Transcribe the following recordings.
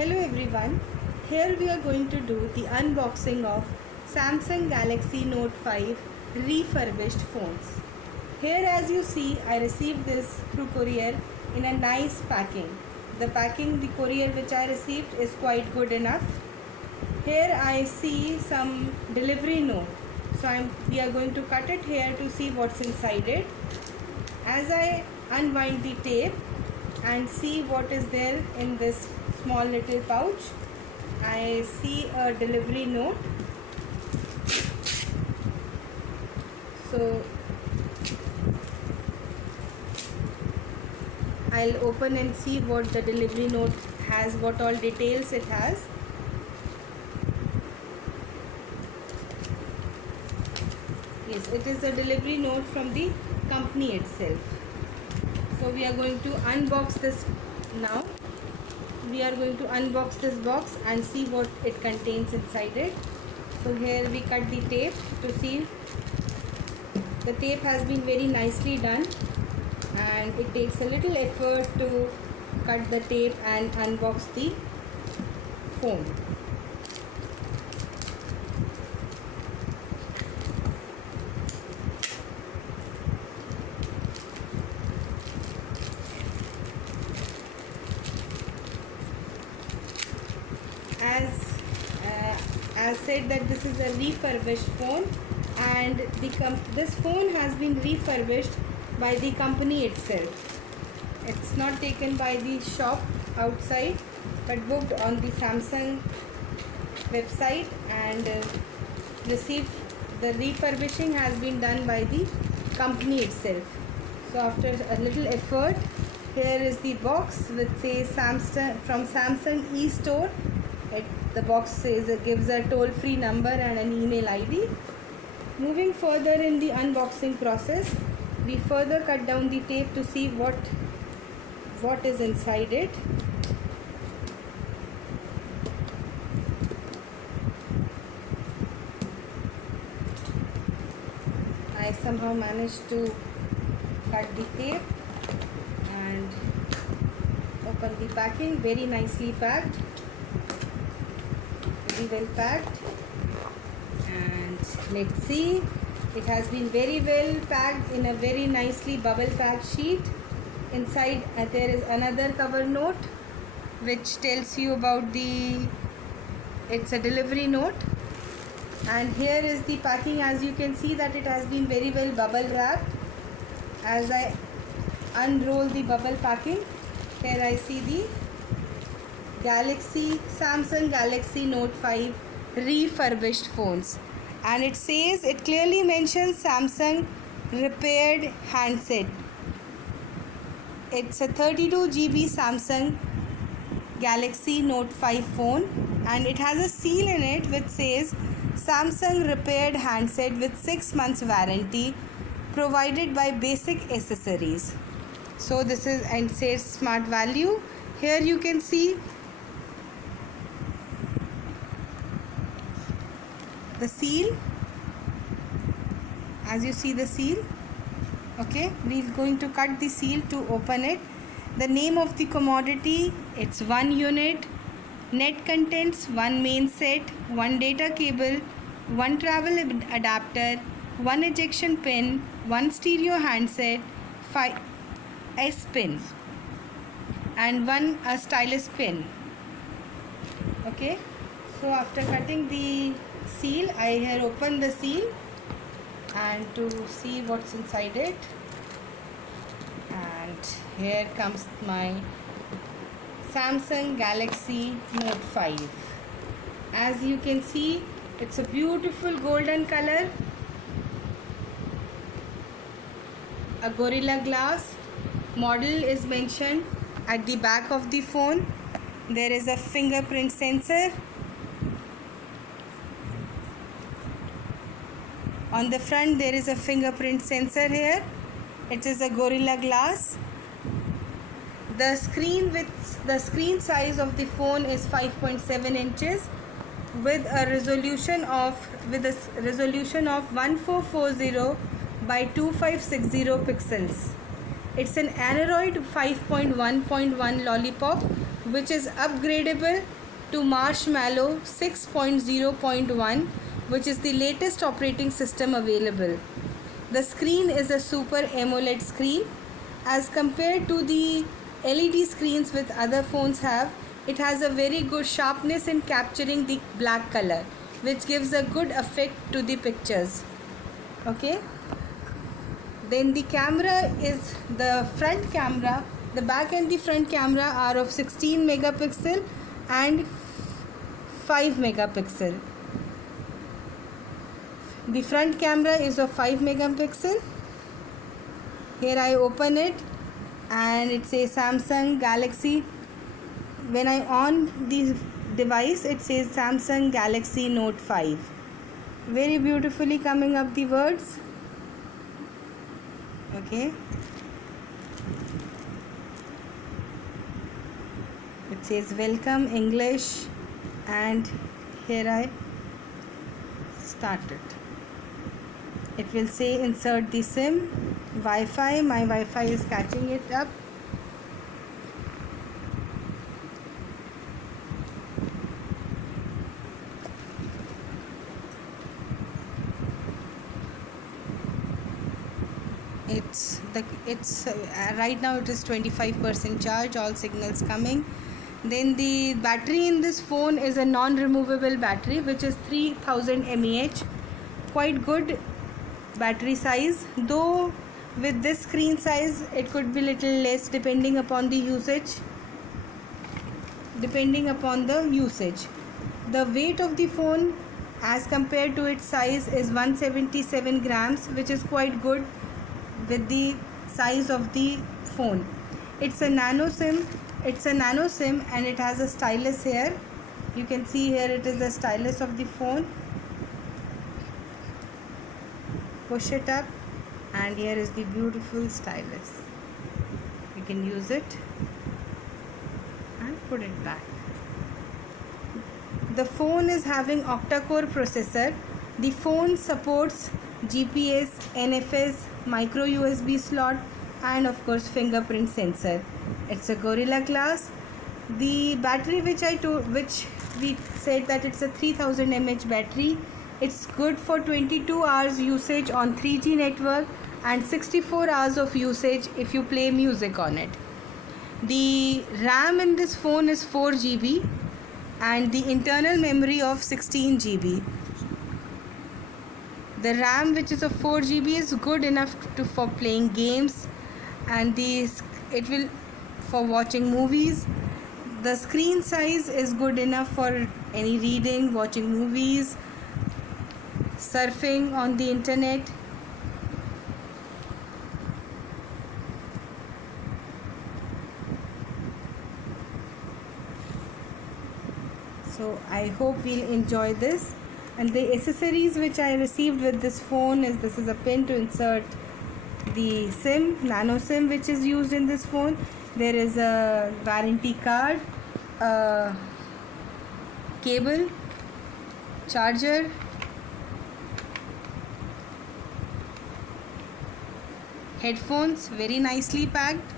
Hello everyone, here we are going to do the unboxing of Samsung Galaxy Note 5 refurbished phones. Here as you see, I received this through courier in a nice packing. The courier which I received is quite good enough. Here I see some delivery note. So we are going to cut it here to see what's inside it. As I unwind the tape and see what is there in this small little pouch, I see a delivery note. So I'll open and see what the delivery note has, what all details it has. Yes, it is a delivery note from the company itself. So we are going to unbox this now. We are going to unbox this box and see what it contains inside it. So here we cut the tape to see. The tape has been very nicely done and it takes a little effort to cut the tape and unbox the phone. As said that this is a refurbished phone, and this phone has been refurbished by the company itself. It's not taken by the shop outside but booked on the Samsung website, and received. The refurbishing has been done by the company itself. So after a little effort, here is the box which says Samsung from Samsung eStore. The box says it gives a toll-free number and an email ID. Moving further in the unboxing process, we further cut down the tape to see what is inside it. I somehow managed to cut the tape and open the packing. Very nicely packed. Well packed, and let's see, it has been very well packed in a very nicely bubble packed sheet. Inside there is another cover note which tells you about it's a delivery note, and here is the packing. As you can see that it has been very well bubble wrapped. As I unroll the bubble packing, here I see the Samsung Galaxy Note 5 refurbished phones, and it clearly mentions Samsung repaired handset. It's a 32 GB Samsung Galaxy Note 5 phone, and it has a seal in it which says Samsung repaired handset with 6 months warranty provided by Basic Accessories. So this is, and says smart value. Here you can see the seal. As you see the seal, okay, we're going to cut the seal to open it. The name of the commodity, it's 1 unit. Net contents, 1 main set, 1 data cable, 1 travel adapter, 1 ejection pin, 1 stereo handset, 5 S pin, and 1 stylus pin. Okay, so after cutting the seal, I here open the seal and to see what's inside it, and here comes my Samsung Galaxy Note 5. As you can see, it's a beautiful golden color, a Gorilla Glass model is mentioned at the back of the phone. There is a fingerprint sensor. On the front there is a fingerprint sensor here. It is a Gorilla Glass. The screen size of the phone is 5.7 inches with a resolution of 1440 by 2560 pixels. It's an Android 5.1.1 Lollipop which is upgradable to Marshmallow 6.0.1, which is the latest operating system available. The screen is a Super AMOLED screen. As compared to the LED screens with other phones have, it has a very good sharpness in capturing the black color, which gives a good effect to the pictures. Okay. Then the camera is the front camera. The back and the front camera are of 16 megapixel and 5 megapixel. The front camera is of 5 megapixel. Here I open it and it says Samsung Galaxy. When I on the device, it says Samsung Galaxy Note 5. Very beautifully coming up the words. Okay. It says welcome English, and here I start it. It will say insert the SIM, Wi-Fi. My Wi-Fi is catching it up. It's right now it is 25% charge, all signals coming. Then the battery in this phone is a non-removable battery, which is 3000 mAh. Quite good battery size, though with this screen size it could be little less depending upon the usage. The weight of the phone as compared to its size is 177 grams, which is quite good with the size of the phone. It's a nano SIM and it has a stylus here. You can see here it is the stylus of the phone. Push it up and here is the beautiful stylus. You can use it and put it back. The phone is having octa-core processor. The phone supports GPS, NFS, micro USB slot, and of course fingerprint sensor. It's a Gorilla Glass. The battery which we said that it's a 3000 mAh battery. It's good for 22 hours usage on 3G network and 64 hours of usage if you play music on it. The RAM in this phone is 4 GB and the internal memory of 16 GB. The RAM, which is of 4 GB, is good enough for playing games, and it will for watching movies. The screen size is good enough for any reading, watching movies, surfing on the internet. So I hope we'll enjoy this. And the accessories which I received with this phone is this is a pin to insert the SIM, nano SIM, which is used in this phone. There is a warranty card, a cable, charger, headphones, very nicely packed.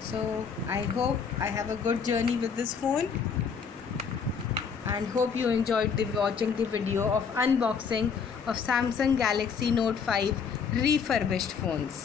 So I hope I have a good journey with this phone, and hope you enjoyed watching the video of unboxing of Samsung Galaxy Note 5 refurbished phones.